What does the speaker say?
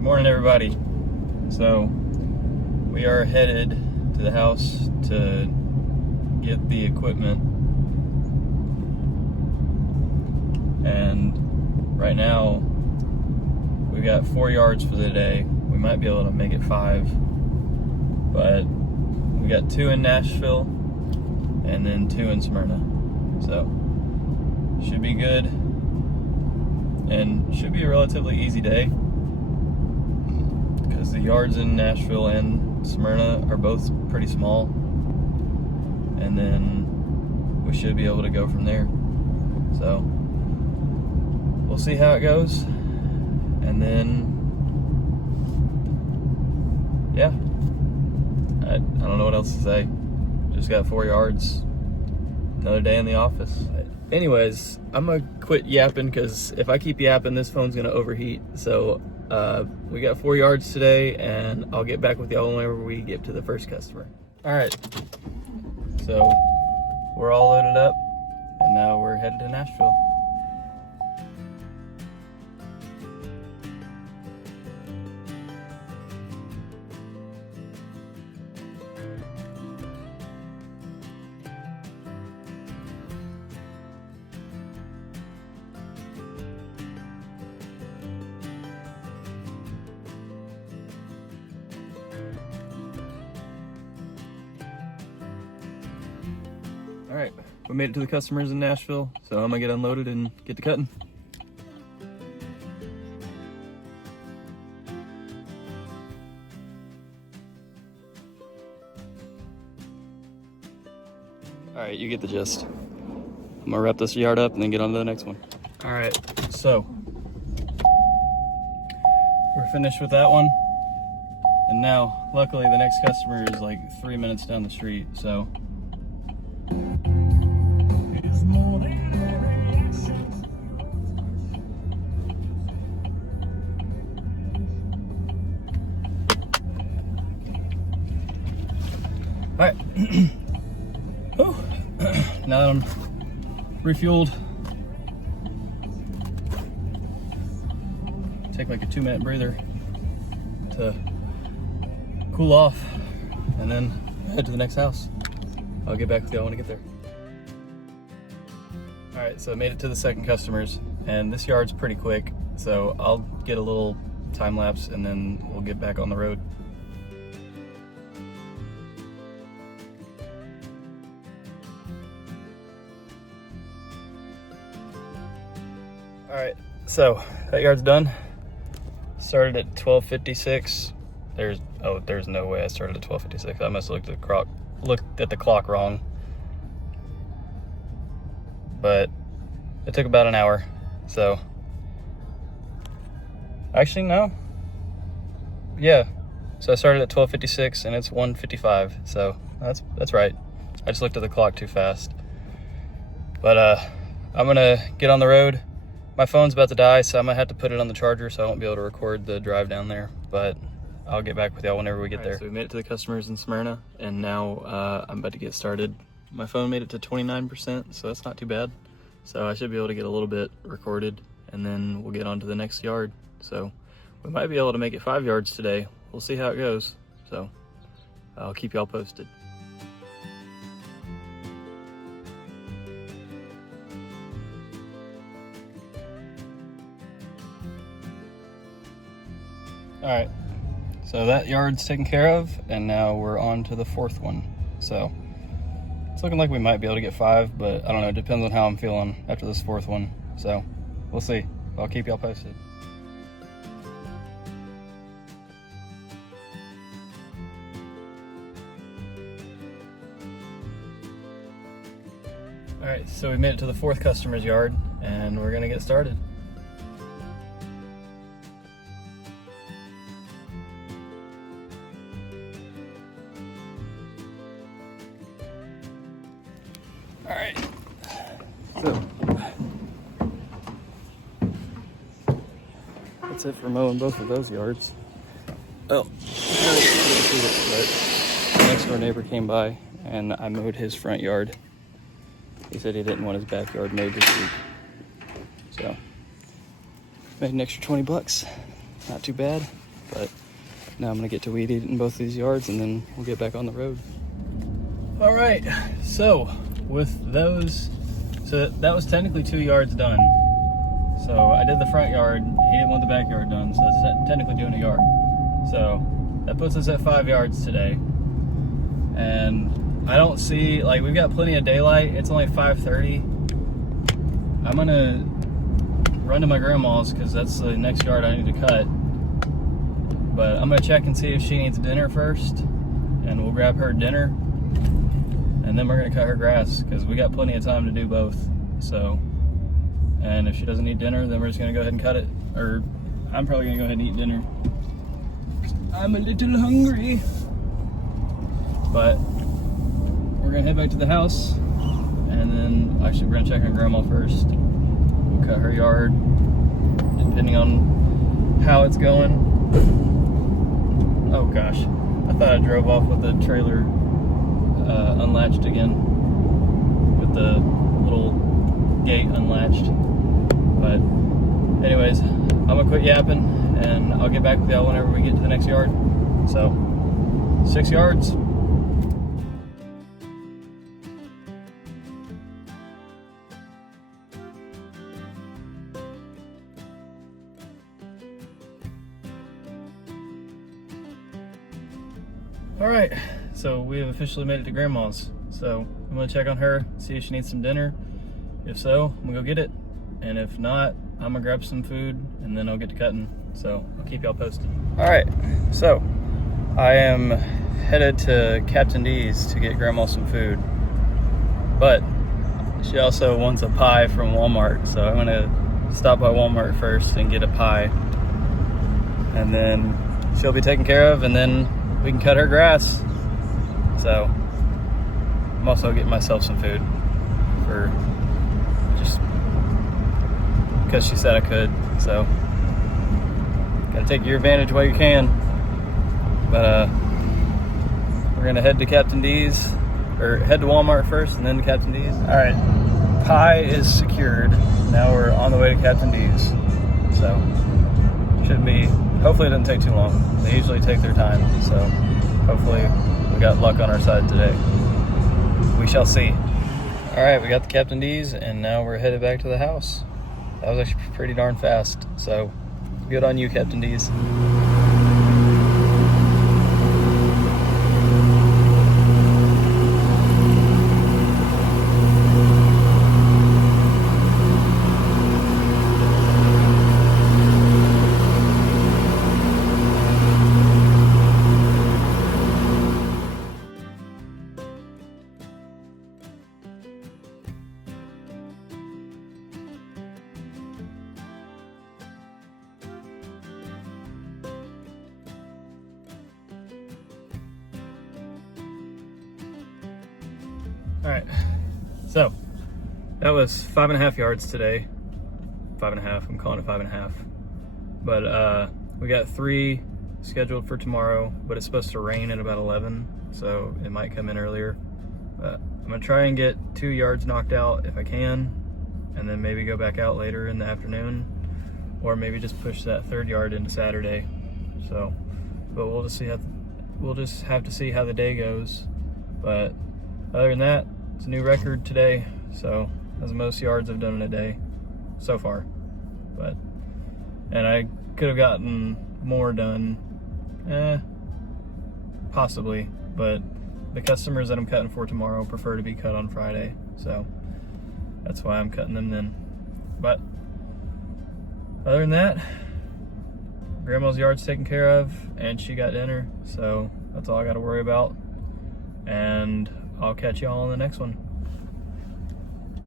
Good morning, everybody. So we are headed to the house to get the equipment, and right now we got 4 yards for the day. We might be able to make it 5, but we got 2 in Nashville and then 2 in Smyrna, so should be good and should be a relatively easy day because the yards in Nashville and Smyrna are both pretty small, and then we should be able to go from there. So we'll see how it goes, and then yeah, I don't know what else to say. Just got 4 yards, another day in the office. Anyways, I'm gonna quit yapping because if I keep yapping, this phone's gonna overheat. So we got 4 yards today, and I'll get back with y'all whenever we get to the first customer. All right, so we're all loaded up, and now we're headed to Nashville. All right, we made it to the customers in Nashville, so I'm gonna get unloaded and get to cutting. All right, you get the gist. I'm gonna wrap this yard up and then get on to the next one. All right, so we're finished with that one. And now, luckily, the next customer is like 3 minutes down the street, so. All right, now that I'm refueled, take like a 2-minute breather to cool off, and then head to the next house. I'll get back with y'all when I get there. All right, so I made it to the second customers, and this yard's pretty quick, so I'll get a little time lapse and then we'll get back on the road. All right, so that yard's done. Started at 12:56. There's no way I started at 12:56. I must have looked at the clock wrong. But it took about an hour. So actually no. Yeah. So I started at 12:56 and it's 1:55. So that's right. I just looked at the clock too fast. But I'm gonna get on the road. My phone's about to die, so I'm gonna have to put it on the charger, so I won't be able to record the drive down there, but I'll get back with y'all whenever we get there. So we made it to the customers in Smyrna, and now I'm about to get started. My phone made it to 29%, so that's not too bad. So I should be able to get a little bit recorded, and then we'll get on to the next yard. So we might be able to make it 5 yards today. We'll see how it goes. So I'll keep y'all posted. All right, so that yard's taken care of, and now we're on to the 4th one. So it's looking like we might be able to get 5, but I don't know, it depends on how I'm feeling after this 4th one. So we'll see. I'll keep y'all posted. All right, so we made it to the 4th customer's yard, and we're gonna get started. All right, so that's it for mowing both of those yards. Oh, but next door neighbor came by and I mowed his front yard. He said he didn't want his backyard mowed this week. So, made an extra 20 bucks. Not too bad. But now I'm gonna get to weed eat in both of these yards, and then we'll get back on the road. All right, so with those, so that was technically 2 yards done. So I did the front yard, he didn't want the backyard done, so it's technically doing a yard. So that puts us at 5 yards today. And I don't see, like, we've got plenty of daylight. It's only 5:30. I'm gonna run to my grandma's because that's the next yard I need to cut. But I'm gonna check and see if she needs dinner first, and we'll grab her dinner. And then we're gonna cut her grass because we got plenty of time to do both. So, and if she doesn't need dinner, then we're just gonna go ahead and cut it. Or I'm probably gonna go ahead and eat dinner. I'm a little hungry. But we're gonna head back to the house, and then actually we're gonna check on grandma first. We'll cut her yard, depending on how it's going. Oh gosh, I thought I drove off with the trailer unlatched again, with the little gate unlatched. But anyways, I'm gonna quit yapping, and I'll get back with y'all whenever we get to the next yard. So 6 yards. All right, so we have officially made it to grandma's. So I'm gonna check on her, see if she needs some dinner. If so, I'm gonna go get it. And if not, I'm gonna grab some food and then I'll get to cutting. So I'll keep y'all posted. All right, so I am headed to Captain D's to get grandma some food. But she also wants a pie from Walmart. So I'm gonna stop by Walmart first and get a pie. And then she'll be taken care of, and then we can cut her grass. So I'm also getting myself some food for just because she said I could. So gotta take your advantage while you can. But we're gonna head to Captain D's, or head to Walmart first and then to Captain D's. All right, pie is secured. Now we're on the way to Captain D's. So should be, hopefully it doesn't take too long. They usually take their time, so hopefully we got luck on our side today. We shall see. All right, we got the Captain D's, and now we're headed back to the house. That was actually pretty darn fast, so good on you, Captain D's. All right, so that was 5.5 yards today. 5.5, I'm calling it 5.5. But we got 3 scheduled for tomorrow, but it's supposed to rain at about 11, so it might come in earlier. But I'm gonna try and get 2 yards knocked out if I can, and then maybe go back out later in the afternoon, or maybe just push that 3rd yard into Saturday. So, but we'll just have to see how the day goes. But other than that, it's a new record today, so that's the most yards I've done in a day so far. But, and I could have gotten more done, possibly, but the customers that I'm cutting for tomorrow prefer to be cut on Friday, so that's why I'm cutting them then. But other than that, grandma's yard's taken care of, and she got dinner, so that's all I got to worry about. And I'll catch y'all on the next one.